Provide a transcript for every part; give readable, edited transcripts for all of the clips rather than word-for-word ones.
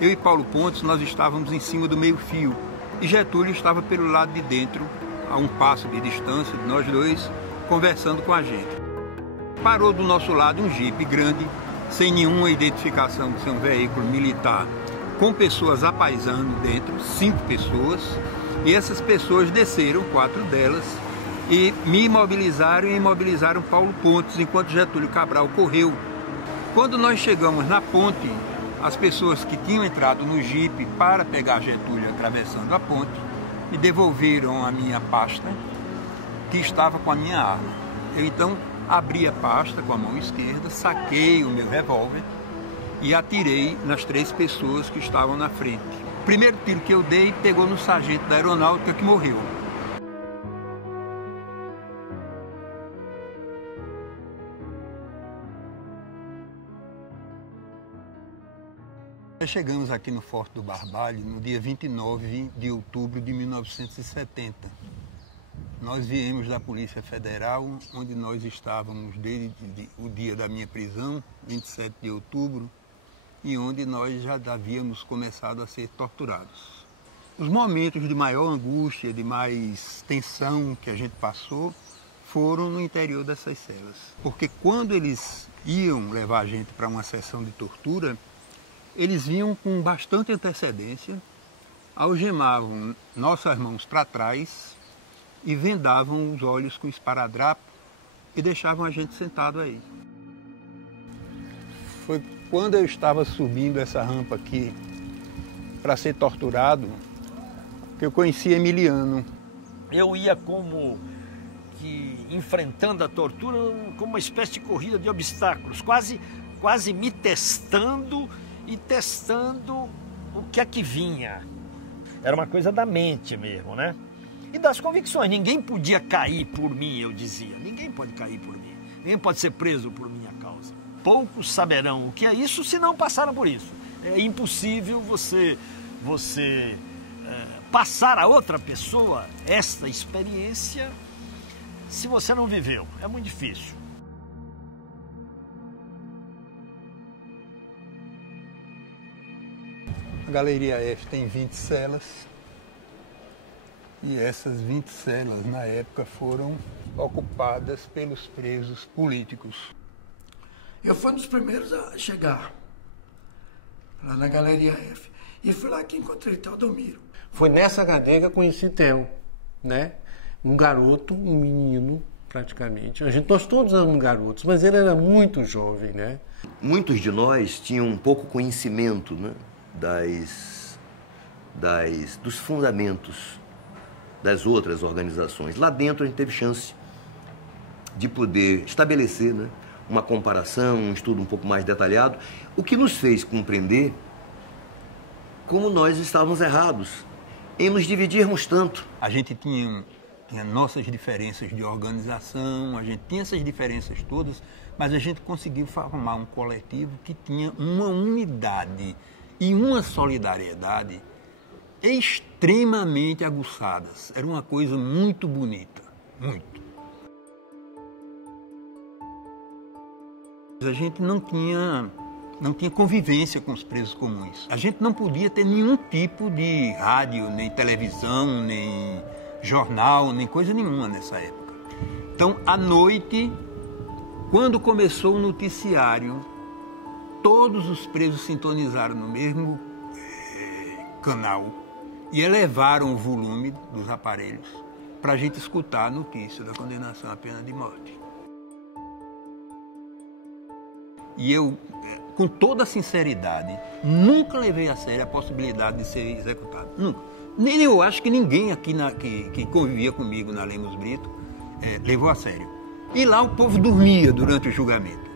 Eu e Paulo Pontes, nós estávamos em cima do meio-fio e Getúlio estava pelo lado de dentro, a um passo de distância de nós dois, conversando com a gente. Parou do nosso lado um jipe grande, sem nenhuma identificação de ser um veículo militar, com pessoas apaisando dentro, 5 pessoas, e essas pessoas desceram, 4 delas, e me imobilizaram e imobilizaram Paulo Pontes, enquanto Getúlio Cabral correu. Quando nós chegamos na ponte, as pessoas que tinham entrado no jipe para pegar Getúlio atravessando a ponte, me devolveram a minha pasta, que estava com a minha arma. Eu então abri a pasta com a mão esquerda, saquei o meu revólver e atirei nas 3 pessoas que estavam na frente. O primeiro tiro que eu dei pegou no sargento da aeronáutica, que morreu. Nós chegamos aqui no Forte do Barbalho no dia 29 de outubro de 1970. Nós viemos da Polícia Federal, onde nós estávamos desde o dia da minha prisão, 27 de outubro, e onde nós já havíamos começado a ser torturados. Os momentos de maior angústia, de mais tensão que a gente passou, foram no interior dessas celas. Porque quando eles iam levar a gente para uma sessão de tortura, eles vinham com bastante antecedência, algemavam nossas mãos para trás e vendavam os olhos com esparadrapo e deixavam a gente sentado aí. Foi quando eu estava subindo essa rampa aqui para ser torturado que eu conheci Emiliano. Eu ia como que enfrentando a tortura como uma espécie de corrida de obstáculos, quase me testando e testando o que é que vinha. Era uma coisa da mente mesmo, né? E das convicções. Ninguém podia cair por mim, eu dizia. Ninguém pode cair por mim. Ninguém pode ser preso por minha causa. Poucos saberão o que é isso se não passaram por isso. É impossível você passar a outra pessoa esta experiência se você não viveu. É muito difícil. A Galeria F tem 20 celas e essas 20 celas, na época, foram ocupadas pelos presos políticos. Eu fui um dos primeiros a chegar lá na Galeria F e fui lá que encontrei Teodomiro. Foi nessa cadeia que eu conheci Theo, né? Um garoto, um menino, praticamente. Nós todos éramos garotos, mas ele era muito jovem, né? Muitos de nós tinham pouco conhecimento, né? Dos fundamentos das outras organizações. Lá dentro a gente teve chance de poder estabelecer, né, uma comparação, um estudo um pouco mais detalhado, o que nos fez compreender como nós estávamos errados em nos dividirmos tanto. A gente tinha nossas diferenças de organização, a gente tinha essas diferenças todas, mas a gente conseguiu formar um coletivo que tinha uma unidade e uma solidariedade extremamente aguçadas. Era uma coisa muito bonita, muito. A gente não tinha convivência com os presos comuns. A gente não podia ter nenhum tipo de rádio, nem televisão, nem jornal, nem coisa nenhuma nessa época. Então, à noite, quando começou o noticiário, todos os presos sintonizaram no mesmo canal e elevaram o volume dos aparelhos para a gente escutar a notícia da condenação à pena de morte. E eu, com toda a sinceridade, nunca levei a sério a possibilidade de ser executado. Nunca. Nem eu acho que ninguém aqui que convivia comigo na Lemos Brito levou a sério. E lá o povo dormia durante o julgamento.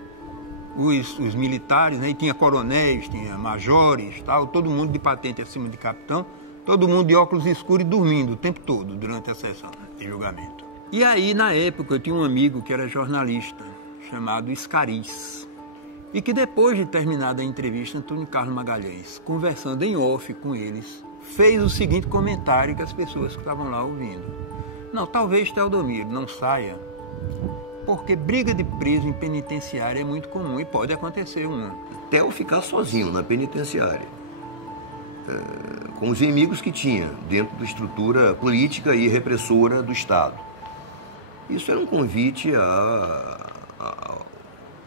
Os militares, né, e tinha coronéis, tinha majores, tal, todo mundo de patente acima de capitão, todo mundo de óculos escuros e dormindo o tempo todo durante a sessão de julgamento. E aí, na época, eu tinha um amigo que era jornalista, chamado Escariz, e que depois de terminada a entrevista, Antônio Carlos Magalhães, conversando em off com eles, fez o seguinte comentário que as pessoas que estavam lá ouvindo. Não, talvez Teodomiro não saia, porque briga de preso em penitenciária é muito comum e pode acontecer uma. Theo ficar sozinho na penitenciária com os inimigos que tinha dentro da estrutura política e repressora do Estado. Isso era um convite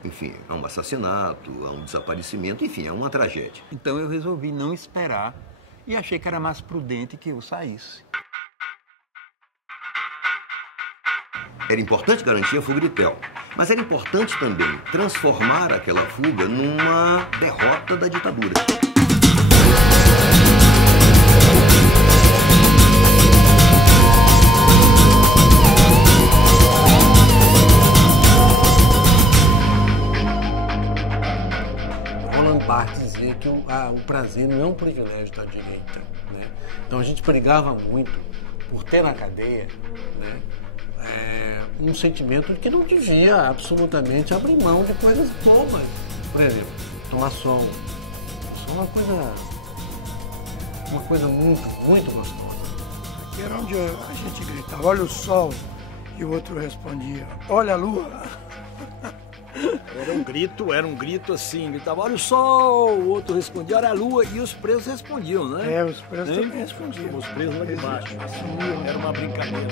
enfim, a um assassinato, a um desaparecimento, enfim, a uma tragédia. Então eu resolvi não esperar e achei que era mais prudente que eu saísse. Era importante garantir a fuga de Théo, mas era importante também transformar aquela fuga numa derrota da ditadura. Roland Barthes dizia que o prazer não é um privilégio da direita, né? Então a gente brigava muito por ter na cadeia, né, um sentimento de que não devia absolutamente abrir mão de coisas boas. Por exemplo, tomar sol. Isso é uma coisa muito, muito gostosa. Aqui era onde a gente gritava, olha o sol, e o outro respondia, olha a lua. Era um grito assim, gritava, olha o sol, o outro respondia, olha a lua, e os presos respondiam, né? Os presos também respondiam. Os presos lá de baixo. Era uma brincadeira.